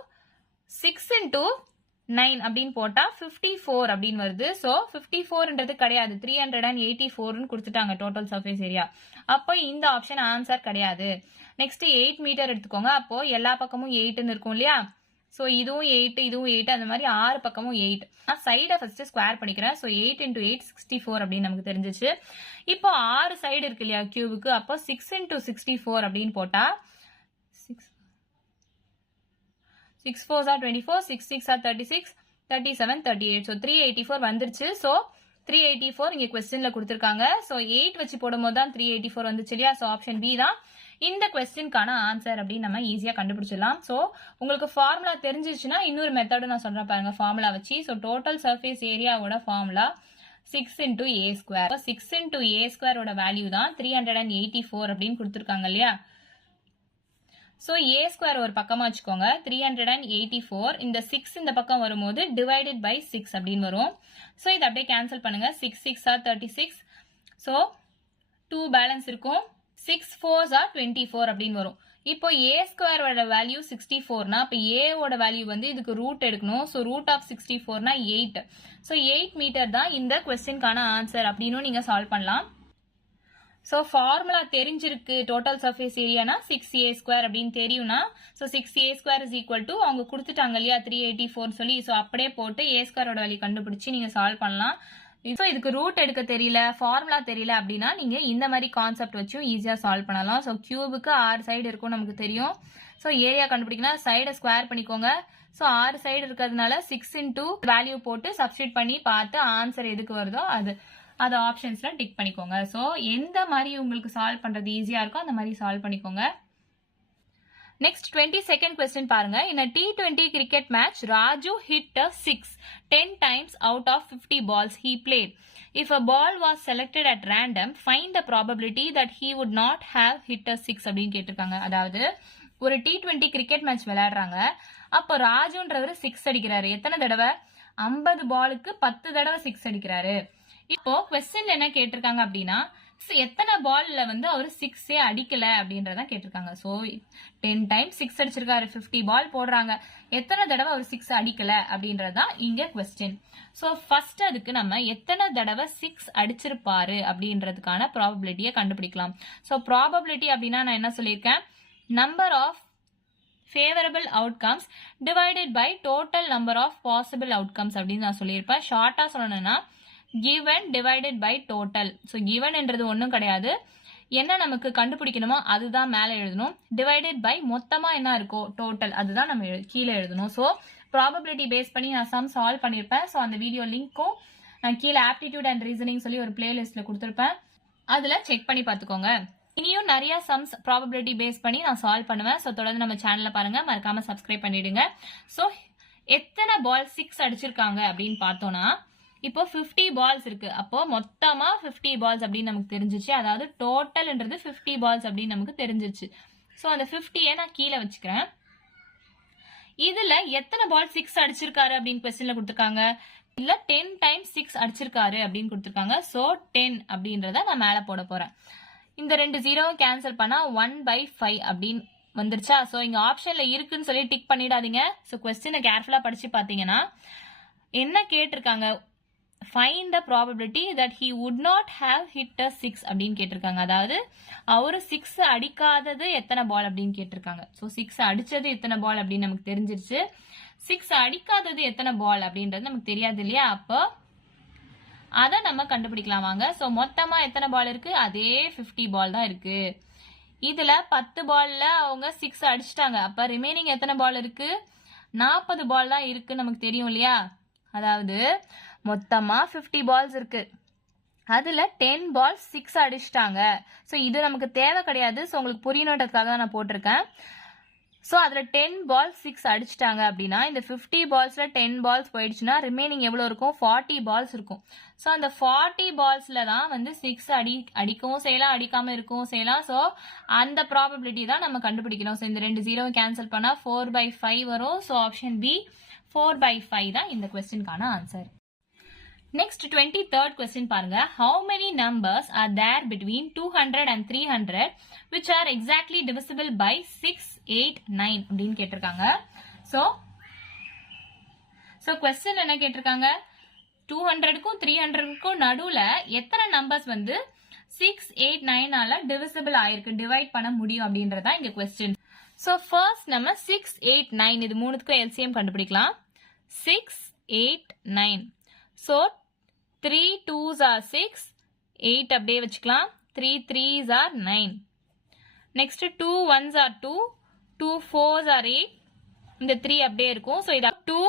6 into 9 அப்படின்னு போட்டா 54 அப்படின்னு வருது. சோ 54ன்றது கிடையாது, 384 கொடுத்துட்டாங்க டோட்டல் சர்ஃபேஸ் ஏரியா. அப்போ இந்த ஆப்ஷன் ஆன்சர் கிடையாது. நெக்ஸ்ட் 8 மீட்டர் எடுத்துக்கோங்க. அப்போ எல்லா பக்கமும் 8ன்னு இருக்கும் இல்லையா. சோ இதுவும் 8 இதுவும் 8 அந்த மாதிரி 6 பக்கமும் 8. நான் சைட ஃபர்ஸ்ட் ஸ்கொயர் பண்ணிக்கிறேன். சோ 8 into 8 64 அப்படின்னு நமக்கு தெரிஞ்சிச்சு. இப்போ 6 சைடு இருக்கு இல்லையா கியூபுக்கு, அப்போ 6 into 64 அப்படின்னு போட்டா 6 4s are 24, 6 6 are 36, 37, 38. So 384 வந்துருச்சு. So 384 இங்க क्वेश्चनல கொடுத்திருக்காங்க. So 8 வச்சு போடும்போது தான் 384 வந்துச்சு இல்லையா. So ஆப்ஷன் பி தான் இந்த क्वेश्चनக்கான ஆன்சர் அப்படின்னு நம்ம ஈஸியா கண்டுபிடிச்சிடலாம். So உங்களுக்கு ஃபார்முலா தெரிஞ்சிச்சுன்னா இன்னொரு மெத்தட் நான் சொல்றேன் பாருங்க ஃபார்முலா வச்சு. So டோட்டல் சர்ஃபேஸ் ஏரியாவோட formula 6 into a square. 6 into a square ஓட வேல்யூ தான் 384 அப்படின்னு கொடுத்திருக்காங்க இல்லையா. சோ a ஸ்கொயர் ஒரு பக்கமா வச்சுக்கோங்க. 384 இந்த 6 இந்த பக்கம் வரும்போது டிவைடட் பை 6 அப்படின்னு வரும். சோ இதை அப்படியே கேன்சல் பண்ணுங்க. 6 6 are 36. சோ 2 பேலன்ஸ் இருக்கும். 6 4s are 24 அப்படின்னு வரும். இப்போ a ஸ்கொயர் ஓட வேல்யூ 64னா அப்ப a ஓட வேல்யூ வந்து இதுக்கு ரூட் எடுக்கணும். சோ ரூட் ஆஃப் 64னா 8. சோ 8 மீட்டர் தான் இந்த क्वेश्चनக்கான ஆன்சர் அப்படின்னு நீங்க சால்வ் பண்ணலாம். சோ ஃபார்முலா தெரிஞ்சிருக்கு டோட்டல் சர்ஃபேஸ் ஏரியானா 6a ஸ்கொயர் அப்படின்னு தெரியும்னா so 6a square is equal to அவங்க கொடுத்துட்டாங்க இல்லையா 384 சொல்லி. சோ அப்படியே போட்டு a ஸ்கொயரோட வேல்யூ கண்டுபிடிச்சு நீங்க சால்வ் பண்ணலாம். சோ இதுக்கு ரூட் எடுக்க தெரியல, ஃபார்முலா தெரியல அப்படின்னா நீங்க இந்த மாதிரி கான்செப்ட் வச்சும் ஈஸியா சால்வ் பண்ணலாம். சோ கியூபுக்கு 6 சைடு இருக்கும் நமக்கு தெரியும். சோ ஏரியா கண்டுபிடிக்கணும், சைடை ஸ்கொயர் பண்ணிக்கோங்க. சோ 6 சைடு இருக்கிறதுனால 6 into வேல்யூ போட்டு சப்ஸ்டியூட் பண்ணி பார்த்து ஆன்சர் எதுக்கு வருதோ அது ஆப்ஷன்ஸ்ல டிக் பண்ணிக்கோங்க. சோ எந்த மாதிரி உங்களுக்கு சால்வ் பண்றது ஈஸியா இருக்கோ அந்த மாதிரி சால்வ் பண்ணிக்கோங்க. நெக்ஸ்ட் 22nd question பாருங்க. In a T20 cricket match, Raju hit a 6 10 times out of 50 balls he played. If a ball was selected at random, find the probability that he would not have hit a 6 அப்படின்னு கேட்டிருக்காங்க. அதாவது ஒரு T20 cricket match விளையாடுறாங்க. அப்போ ராஜுன்றவர் 6 அடிக்கிறாரு. எத்தனை தடவை? 50 பாலுக்கு 10 தடவை 6 அடிக்கிறாரு. இப்போ क्वेश्चन என்ன கேட்டிருக்காங்க அப்படின்னா எத்தனை பால்ல வந்து அவர் 6 அடிக்கல அப்படின்றத கேட்டிருக்காங்க. சோ 10 டைம்ஸ் 6 அடிச்சிருக்காரு, 50 பால் போடுறாங்க, எத்தனை தடவை அவர் 6 அடிக்கல அப்படின்றதுதான் இங்க क्वेश्चन. சோ ஃபர்ஸ்ட் அதுக்கு நம்ம எத்தனை தடவை 6 அடிச்சிருப்பாரு அப்படின்றதுக்கான ப்ராபபிலிட்டியை கண்டுபிடிக்கலாம். சோ ப்ராபபிலிட்டி அப்படின்னா நான் என்ன சொல்லியிருக்கேன், number of favourable outcomes divided by total number of possible outcomes அப்படின்னு நான் சொல்லியிருப்பேன். ஷார்ட்டா சொல்லணும்னா given divided by total. so given என்றது ஒண்ணும் கிடையாது, என்ன நமக்கு கண்டுபிடிக்கணுமோ அதுதான் மேல எழுதணும். divided by மொத்தமா என்ன இருக்கோ total அதுதான் நம்ம கீழே எழுதணும். சோ ப்ராபபிலிட்டி பேஸ் பண்ணி நான் சம் சால்வ் பண்ணிருப்பேன். சோ அந்த வீடியோ லிங்க்கும் நான் கீழே ஆப்டிடியூட் அண்ட் ரீசனிங் சொல்லி ஒரு பிளேலிஸ்ட்ல கொடுத்திருப்பேன், அதுல செக் பண்ணி பாத்துக்கோங்க. இனியும் நிறைய சம்ஸ் ப்ராபபிலிட்டி பேஸ் பண்ணி நான் சால்வ் பண்ணுவேன். சோ தொடர்ந்து நம்ம சேனல்ல பாருங்க, மறக்காம சப்ஸ்கிரைப் பண்ணிடுங்க. சோ எத்தனை பால் 6 அடிச்சிருக்காங்க அப்படின்னு பார்த்தோம்னா இப்போ 50 பால்ஸ் இருக்கு. அப்போ மொத்தமா 50 பால்ஸ் அப்படின்னு நமக்கு தெரிஞ்சிச்சு. அதாவது டோட்டல்ன்றது 50 பால்ஸ் அப்படின்னு நமக்கு தெரிஞ்சிச்சு. சோ அந்த 50 நான் கீழே வச்சுக்கிறேன். இதுல எத்தனை பால் 6 அடிச்சிருக்காரு அப்படின்னு क्वेश्चनல கொடுத்திருக்காங்க. இல்ல 10 டைம்ஸ் 6 அடிச்சிருக்காரு அப்படின்னு கொடுத்திருக்காங்க. சோ 10 அப்படின்றத நான் மேல போட போறேன். இந்த ரெண்டு ஜீரோவும் கேன்சல் பண்ணா 1/5 அப்படின்னு வந்துருச்சா. சோ இங்க ஆப்ஷன்ல இருக்குன்னு சொல்லி டிக் பண்ணிடாதீங்க. சோ क्वेश्चனை கேர்ஃபுல்லா படிச்சு பாத்தீங்கன்னா என்ன கேட்டிருக்காங்க, find the probability that he would not have hit a 6 அப்படின்னு கேட்டிருக்காங்க. அதாவது அவரு 6 அடிக்காதது எத்தனை பால் அப்படின்னு கேட்டிருக்காங்க. சோ 6 அடிச்சது எத்தனை பால் அப்படின்னு நமக்கு தெரிஞ்சிருச்சு. 6 அடிக்காதது எத்தனை பால் அப்படின்றது நமக்கு தெரியாது இல்லையா. அப்போ அதை நம்ம கண்டுபிடிக்கலாம் வாங்க. ஸோ மொத்தமா எத்தனை பால் இருக்கு? அதே 50 பால் தான் இருக்கு. இதுல 10 பால்ல அவங்க 6 அடிச்சிட்டாங்க. அப்ப ரிமைனிங் எத்தனை பால் இருக்கு? 40 பால் தான் இருக்கு, நமக்கு தெரியும் இல்லையா? அதாவது மொத்தமா 50 பால்ஸ் இருக்கு. அதுல 10 பால்ஸ் 6 அடிச்சிட்டாங்க. ஸோ இது நமக்கு தேவை கிடையாது. ஸோ உங்களுக்கு புரியணுன்றதுக்காக தான் நான் போட்டிருக்கேன். ஸோ அதுல 10 பால்ஸ் 6 அடிச்சிட்டாங்க அப்படின்னா இந்த 50 பால்ஸ்ல 10 பால்ஸ் போயிடுச்சுன்னா ரிமைனிங் எவ்வளவு இருக்கும்? 40 பால்ஸ் இருக்கும். ஸோ அந்த 40 பால்ஸ்ல தான் வந்து 6 அடிக்கவும் செய்யலாம், அடிக்காம இருக்கவும் செய்யலாம். ஸோ அந்த ப்ராபபிலிட்டி தான் நம்ம கண்டுபிடிக்கணும். ஸோ இந்த 2 0 கேன்சல் பண்ணா 4/5 வரும். ஸோ ஆப்ஷன் பி 4/5 தான் இந்த கொஸ்டினுக்கான ஆன்சர். Next 23rd question பாருங்க. How many numbers are there between 200 and 300 which are exactly divisible by 6, 8, 9 அப்படின்னு கேட்டிருக்காங்க. So question என்ன கேட்டிருக்காங்க? 200க்கும் 300க்கும் நடுவுல எத்தனை நம்பர்ஸ் வந்து 6, 8, 9 ஆல divisible ஆயிருக்கு, டிவைட் பண்ண முடியும் அப்படின்றதா இங்க question. So first நம்ம 6, 8, 9 இது மூணுத்துக்கும் LCM கண்டுபிடிக்கலாம். 6, 8, 9. So 3 2s are 6, 8 அப்படியே வச்சுக்கலாம். 3 3s are 9. Next 2 1s are 2, 2 4s are 8. இந்த 3 அப்படியே இருக்கும். So இது 2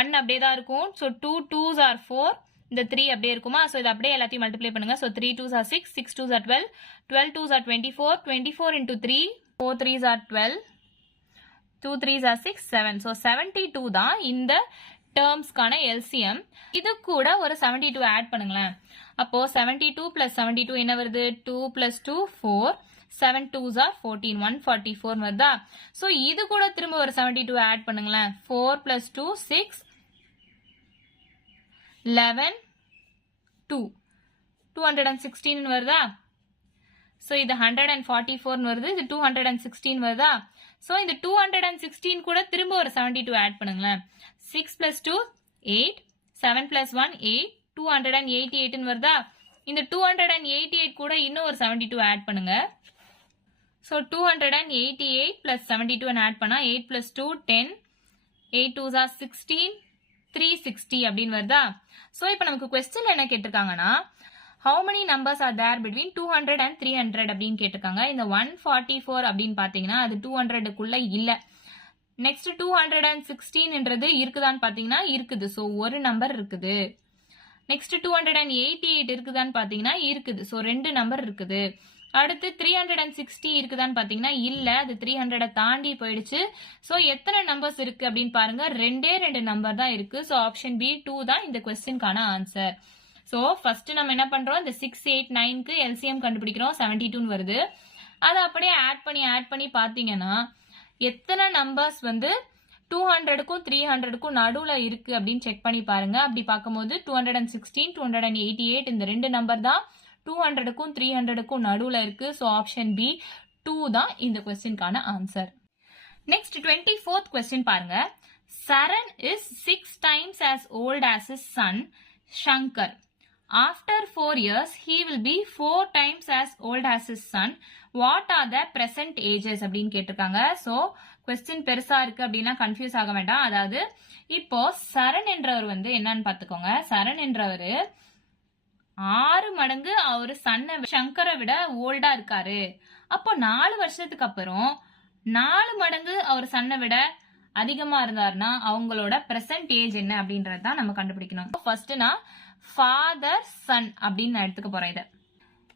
1 அப்படியே தான் இருக்கும். So 2 2s are 4. இந்த 3 அப்படியே இருக்குமா? So இது அப்படியே எல்லாத்தையும் மல்டிப்ளை பண்ணுங்க. So 3 2s are 6, 6 2s are 12, 12 2s are 24, 24 into 3, 4 3s are 12, 2 3s are 6, 7. So 72 தான் இந்த டேர்ம்ஸ்க்கான LCM. இது கூட ஒரு 72 ஆட் பண்ணுங்களேன். அப்போ 72 plus 72 என்ன வருது? 2 plus 2 4, 7 2s are 14, 144 வருதா? So இது கூட திரும்ப ஒரு 72 ஆட் பண்ணுங்களேன். 4 plus 2 6, 11 2, 216 வருதா? So இது 144 வருது, இது 216 வருதா? So இந்த 216 கூட திரும்ப ஒரு 72 ஆட் பண்ணுங்களேன். 6 plus 2 8, 7 plus 1 8, 288 வருதா? இந்த 288 கூட இன்னும் ஒரு 72 ஆட் பண்ணுங்க. So 288 plus 72 ஆட் பண்ணா 8 plus 2 10, 8 2s are 16, 360 அப்படின்னு வருதா? So இப்போ நமக்கு question என்ன கேட்டிருக்காங்கன்னா how many numbers are there between 200 and 300 அப்படின்னு கேட்டிருக்காங்க. இந்த 144 அப்படின்னு பாத்தீங்கன்னா அது 200க்குள்ள இல்ல. நெக்ஸ்ட் 216ன்றது இருக்குதான்னு பாத்தீங்கன்னா இருக்குது. சோ ஒரு நம்பர் இருக்குது. நெக்ஸ்ட் 288 இருக்குதான்னு பாத்தீங்கன்னா இருக்குது. சோ ரெண்டு நம்பர் இருக்குது. அடுத்து 360 இருக்குதான்னு பாத்தீங்கன்னா இல்ல, அது 300 தாண்டி போயிடுச்சு. சோ எத்தனை நம்பர்ஸ் இருக்கு அப்படின்னு பாருங்க, ரெண்டே ரெண்டு நம்பர் தான் இருக்கு. சோ ஆப்ஷன் பி 2 தான் இந்த கொஸ்டினுக்கான ஆன்சர். சோ ஃபர்ஸ்ட் நம்ம என்ன பண்றோம், இந்த 6 8 9க்கு LCM கண்டுபிடிக்கிறோம். 72 வருது. அதை அப்படியே ஆட் பண்ணி பாத்தீங்கன்னா எத்தனை நம்பர்ஸ் வந்து 200க்கும் 300க்கும் நடுவுல இருக்கு அப்படின்னு செக் பண்ணி பாருங்க. அப்படி பார்க்கும்போது 216 288 இந்த ரெண்டு நம்பர் தான் 200க்கும் 300க்கும் நடுவுல இருக்கு. சோ ஆப்ஷன் பி 2 தான் இந்த கொஸ்டினுக்கான ஆன்சர். நெக்ஸ்ட் 24th கொஸ்டின் பாருங்க. Saran is 6 times as old as his son Shankar. After 4 years, he will be 4 times as old as his son. What are the present ages அப்படின்னு கேட்டிருக்காங்க. So question பெருசா இருக்கு அப்படின்னா confuse ஆக வேண்டாம். அதாவது இப்போ சரண் என்றவர் வந்து என்னன்னு பாத்துக்கோங்க. சரண் என்றவர் 6 மடங்கு அவரு சன்னை சங்கரை விட ஓல்டா இருக்காரு. அப்போ 4 வருஷத்துக்கு அப்புறம் 4 மடங்கு அவர் சன்னை விட அதிகமா இருந்தாருன்னா அவங்களோட பிரசன்ட் ஏஜ் என்ன அப்படின்றதான் நம்ம கண்டுபிடிக்கணும். ஃபர்ஸ்ட் நான் ஃபாதர் சன் அப்படின்னு நான் எடுத்துக்க போறேன். இத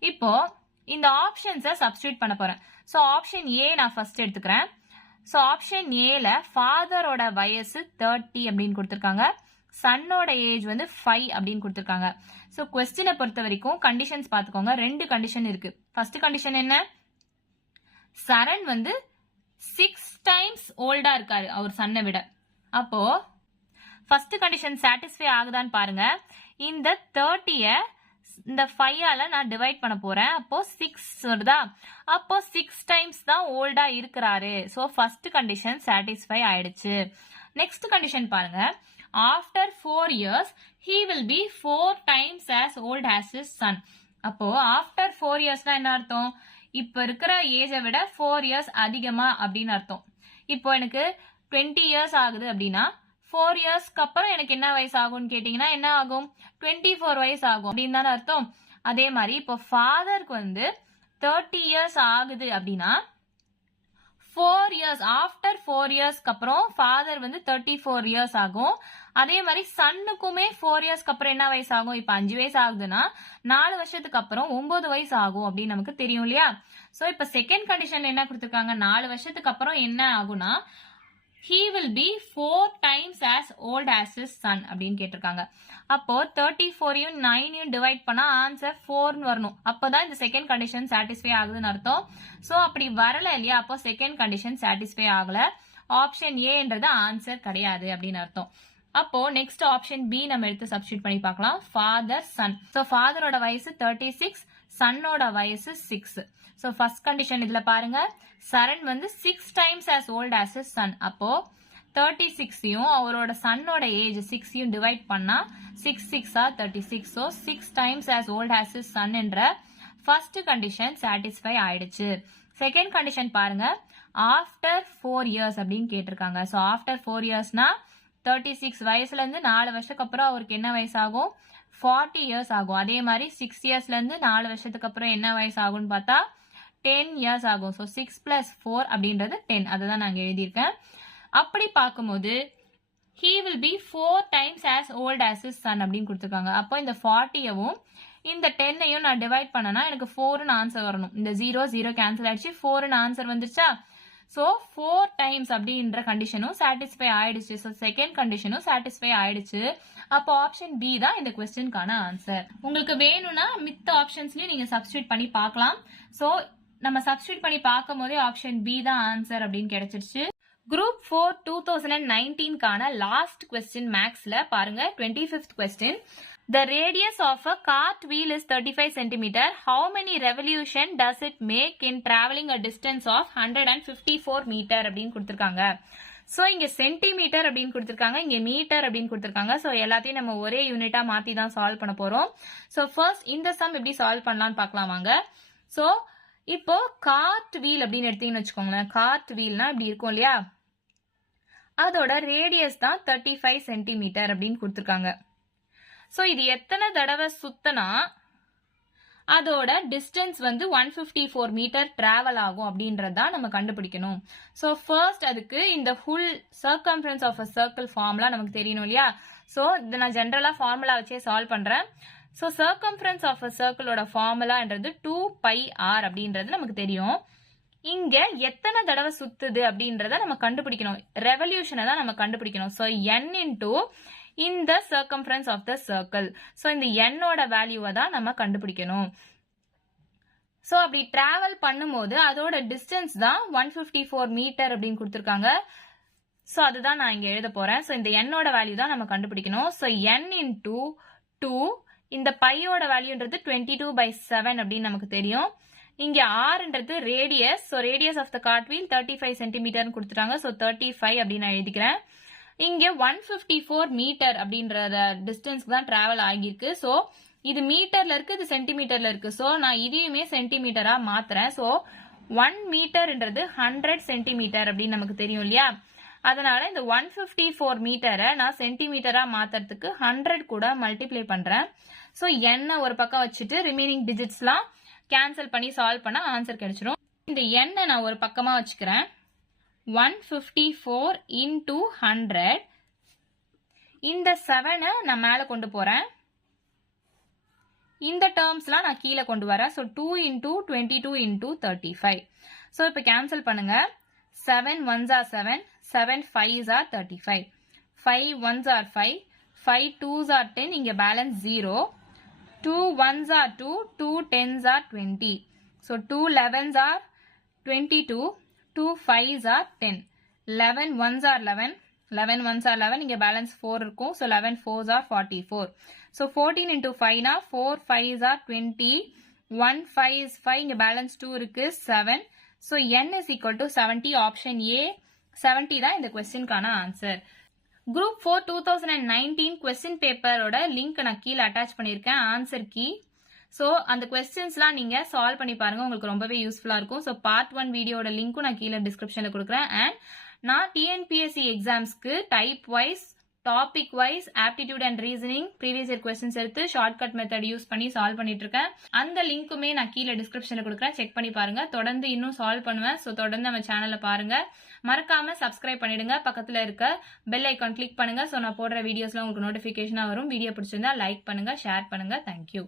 இப்போ இந்த ஆப்ஷன்ஸை சப்ஸ்டியூட் பண்ண போறேன். சோ ஆப்ஷன் ஏ நான் ஃபர்ஸ்ட் எடுத்துக்கிறேன். சோ ஆப்ஷன் ஏல ஃபாதரோட வயசு 30 அப்படின்னு கொடுத்திருக்காங்க. சன்னோட ஏஜ் வந்து 5 அப்படின்னு கொடுத்திருக்காங்க. சோ கொஸ்டினை பொறுத்த வரைக்கும் கண்டிஷன்ஸ் பாத்துக்கோங்க. ரெண்டு கண்டிஷன் இருக்கு. ஃபர்ஸ்ட் கண்டிஷன் என்ன, சரண் வந்து 6 டைம்ஸ் ஓல்டா இருக்காரு அவர் சன்னை விட. அப்போ ஃபர்ஸ்ட் கண்டிஷன் சாட்டிஸ்ஃபை ஆகுதான்னு பாருங்க. இந்த 30ய இந்த 5ஆல நான் டிவைட் பண்ண போறேன். அப்போ 6 வருதா? அப்போ 6 டைம்ஸ் தான் ஓல்டா இருக்கிறாரு. சோ ஃபர்ஸ்ட் கண்டிஷன் சாட்டிஸ்ஃபை ஆயிடுச்சு. நெக்ஸ்ட் கண்டிஷன் பாருங்க. After 4 years he will be 4 times as old as his son. அப்போ ஆஃப்டர் 4 yearsனா என்ன அர்த்தம், இப்ப இருக்கிற ஏஜை விட 4 years அதிகமா அப்படின்னு அர்த்தம். இப்போ எனக்கு 20 years ஆகுது அப்படின்னா 4 இயர்ஸ்க்கு அப்புறம் எனக்கு என்ன வயசு ஆகும்னு கேட்டீங்கன்னா என்ன ஆகும்? 24 வயசு ஆகும் அப்படின்னு தானே அர்த்தம். அதே மாதிரி இப்போ ஃபாதருக்கு வந்து 30 இயர்ஸ் ஆகுது அப்படின்னா 4 இயர்ஸ் ஆஃப்டர் 4 இயர்ஸ்க்கு அப்புறம் ஃபாதர் வந்து 34 இயர்ஸ் ஆகும். அதே மாதிரி சன்னுக்குமே 4 இயர்ஸ்க்கு அப்புறம் என்ன வயசு ஆகும்? இப்ப 5 வயசு ஆகுதுன்னா 4 வருஷத்துக்கு அப்புறம் 9 வயசு ஆகும் அப்படின்னு நமக்கு தெரியும் இல்லையா? சோ இப்ப செகண்ட் கண்டிஷன்ல என்ன கொடுத்திருக்காங்க? 4 வருஷத்துக்கு அப்புறம் என்ன ஆகும்னா he will be 4 times as old as his son அப்படின்னு கேட்டிருக்காங்க. அப்போ 34யும் 9யும் டிவைட் பண்ணா ஆன்சர் 4 வரணும். அப்பதான் இந்த செகண்ட் கண்டிஷன் சாட்டிஸ்ஃபை ஆகுதுன்னு அர்த்தம். சோ அப்படி வரல இல்லையா? அப்போ செகண்ட் கண்டிஷன் சாட்டிஸ்ஃபை ஆகல. ஆப்ஷன் ஏன்றது ஆன்சர் கிடையாது அப்படின்னு அர்த்தம். அப்போ நெக்ஸ்ட் ஆப்ஷன் பி நம்ம எடுத்து சப்ஸ்டிட்யூட் பண்ணி பார்க்கலாம். Father son. சோ ஃபாதரோட வயசு 36, சன்னோட வயசு 6. சோ ஃபர்ஸ்ட் கண்டிஷன் இதுல பாருங்க, சரண் வந்து 6 times as old as his son. அப்போ 36யும் அவரோட சன்னோட ஏஜ் 6யும் டிவைட் பண்ணா 6 6 are 36. So 6 times as old as his son என்ற ஃபர்ஸ்ட் கண்டிஷன் சாட்டிஸ்ஃபை ஆயிடுச்சு. செகண்ட் கண்டிஷன் பாருங்க, ஆஃப்டர் 4 இயர்ஸ் அப்படின்னு கேட்டிருக்காங்க. சோ ஆஃப்டர் 4 இயர்ஸ்னா 36 வயசுல இருந்து 4 வருஷத்துக்கு அப்புறம் அவருக்கு என்ன வயசு ஆகும்? 40 இயர்ஸ் ஆகும். அதே மாதிரி 6 இயர்ஸ்ல இருந்து 4 வருஷத்துக்கு அப்புறம் என்ன வயசு ஆகும்னு பார்த்தா 10 இயர்ஸ் ஆகும். சோ 6 + 4 அப்படின்றது 10. அதுதான் நாங்க எழுதியிருக்கேன். அப்படி பார்க்கும்போது he will be 4 times as old as his son அப்படின்னு கொடுத்துருக்காங்க. அப்போ இந்த 40யவும் இந்த 10ஐயும் நான் டிவைட் பண்ணனா எனக்கு 4ன்னு ஆன்சர் வரணும். இந்த 0 0 கேன்சல் ஆயிடுச்சு, 4ன்னு ஆன்சர் வந்துருச்சா? சோ 4 டைம்ஸ் அப்படின்ற கண்டிஷனும் சாட்டிஸ்ஃபை ஆயிடுச்சு. சோ செகண்ட் கண்டிஷனும் சாட்டிஸ்ஃபை ஆயிடுச்சு. அப்போ ஆப்ஷன் பி தான் இந்த क्वेश्चनக்கான ஆன்சர். உங்களுக்கு வேணும்னா மித்த ஆப்ஷன்ஸ்லயும் நீங்க சப்ஸ்டிட்யூட் பண்ணி பார்க்கலாம். சோ நம்ம சப்ஸ்டிட்யூட் பண்ணி பார்க்கும் போதே ஆப்ஷன் பி தான் ஆன்சர் அப்படின்னு கிடைச்சிருச்சு. குரூப் 4 2019க்கான லாஸ்ட் क्वेश्चन மேக்ஸ்ல பாருங்க. 25th question. The radius of a cart wheel is 35 cm. How many revolution does it make in traveling a distance of 154 meter அப்படின்னு கொடுத்திருக்காங்க. சோ இங்க சென்டிமீட்டர் அப்படின்னு கொடுத்திருக்காங்க, இங்க மீட்டர் அப்படின்னு கொடுத்திருக்காங்க. சோ எல்லாத்தையும் நம்ம ஒரே யூனிட்டா மாத்தி தான் சால்வ் பண்ண போறோம். சோ ஃபர்ஸ்ட் இந்த சம் எப்படி சால்வ் பண்ணலாம்னு பார்க்கலாம் வாங்க. சோ இப்போ கார்ட் வீல் அப்படின்னு எடுத்தீங்கன்னு வச்சுக்கோங்களேன். கார்ட் வீல்னா இப்படி இருக்கும் இல்லையா? அதோட ரேடியஸ் தான் 35 சென்டிமீட்டர் அப்படின்னு கொடுத்திருக்காங்க. சோ இது எத்தனை தடவை சுத்தனா அதோட டிஸ்டன்ஸ் வந்து 154 மீட்டர் டிராவல் ஆகும் அப்படின்றதா நம்ம கண்டுபிடிக்கணும். சோ ஃபர்ஸ்ட் அதுக்கு இந்த full circumference of a circle formula நமக்கு தெரியணும் இல்லையா? சோ இதை நான் ஜென்ரலா ஃபார்முலா வச்சே சால்வ் பண்றேன். சோ சர்க்கம்ஃபரன்ஸ் ஆஃப் அ சர்க்கிளோட ஃபார்முலான்றது 2πr அப்படின்றது நமக்கு தெரியும். இங்க எத்தனை தடவை சுத்துது அப்படின்றத நம்ம கண்டுபிடிக்கணும். ரெவல்யூஷனை தான் நம்ம கண்டுபிடிக்கணும். சோ n இன்டூ இந்த circumference of the circle. So இந்த என்னோட வேல்யூவை தான் நம்ம கண்டுபிடிக்கணும். சோ அப்படி டிராவல் பண்ணும்போது அதோட டிஸ்டன்ஸ் தான் 154 மீட்டர் அப்படின்னு கொடுத்திருக்காங்க. சோ அதுதான் நான் இங்க எழுத போறேன். சோ இந்த என்னோட வேல்யூ தான் நம்ம கண்டுபிடிக்கணும். சோ n இன்டூ 2, இந்த பையோட வேல்யூன்றது 22/7 அப்படின்னு நமக்கு தெரியும். இங்க ஆர்ன்றது radius. So radius of the cart wheel 35 centimetre கொடுத்துட்டாங்க. சோ 35 அப்படின்னு நான் எழுதிக்கிறேன். இங்க 154 மீட்டர் அப்படின்ற டிஸ்டன்ஸ் தான் டிராவல் ஆகியிருக்கு. சோ இது மீட்டர்ல இருக்கு, இது சென்டிமீட்டர்ல இருக்கு. சோ நான் இதையுமே சென்டிமீட்டரா மாத்துறேன். சோ 1 மீட்டர்ன்றது 100 சென்டிமீட்டர் அப்படின்னு நமக்கு தெரியும் இல்லையா? அதனால இந்த 154 மீட்டரை நான் சென்டிமீட்டரா மாத்துறதுக்கு 100 கூட மல்டிப்ளை பண்றேன். சோ என்ன ஒரு பக்கம் வச்சுட்டு ரிமைனிங் டிஜிட்ஸ்லாம் கேன்சல் பண்ணி சால்வ் பண்ண ஆன்சர் கிடைச்சிடும். இந்த எண்ணை நான் ஒரு பக்கமா வச்சுக்கிறேன். 154 into 100. இந்த 7 நான் மேல கொண்டு போறேன். இந்த டேர்ம்ஸ்லாம் நான் கீழே கொண்டு வரேன். So 2 into 22 into 35. So இப்ப கேன்சல் பண்ணுங்க. 7 1s are 7, 7 5s are 35, 5 1s are 5, 5 2s are 10. இங்க balance 0. 2 1s are 2, 2 10s are 20. So 2 11s are 22. 2 5s are 10. 11 1s are 11. 11 1s are 11. இங்க பேலன்ஸ் 4 இருக்கும். So 11 4s are 44. So 14 into 5 na 4 5s are 20. 1 5 is 5. இங்க balance 2 இருக்கு 7. So n is equal to 70. Option A 70 தான் இந்த क्वेश्चनக்கான answer. Group 4 2019 question பேப்பரோட link நான் கீழே அட்டாச் பண்ணியிருக்கேன். Answer key. ஸோ அந்த கொஸ்டின்ஸ்லாம் நீங்கள் சால்வ் பண்ணி பாருங்கள், உங்களுக்கு ரொம்பவே யூஸ்ஃபுல்லாக இருக்கும். ஸோ பார்ட் 1 வீடியோட லிங்க்கும் நான் கீழே டிஸ்கிரிப்ஷனில் கொடுக்குறேன். அண்ட் நான் டிஎன்பிஎஸ்சி எக்ஸாம்ஸ்க்கு type wise topic wise aptitude and reasoning previous year questions எடுத்து ஷார்ட்கட் மெத்தட் யூஸ் பண்ணி சால்வ் பண்ணிட்டு இருக்கேன். அந்த லிங்க்குமே நான் கீழே டிஸ்கிரிப்ஷன்ல கொடுக்குறேன், செக் பண்ணி பாருங்க. தொடர்ந்து இன்னும் சால்வ் பண்ணுவேன். ஸோ தொடர்ந்து நம்ம சேனலை பாருங்க. மறக்காம சப்ஸ்கிரைப் பண்ணிடுங்க. பக்கத்துல இருக்க பெல் ஐக்கான் கிளிக் பண்ணுங்க. ஸோ நான் போடுற வீடியோஸ்லாம் உங்களுக்கு நோட்டிபிகேஷனா வரும். வீடியோ பிடிச்சிருந்தா லைக் பண்ணுங்க, ஷேர் பண்ணுங்க. தேங்க்யூ.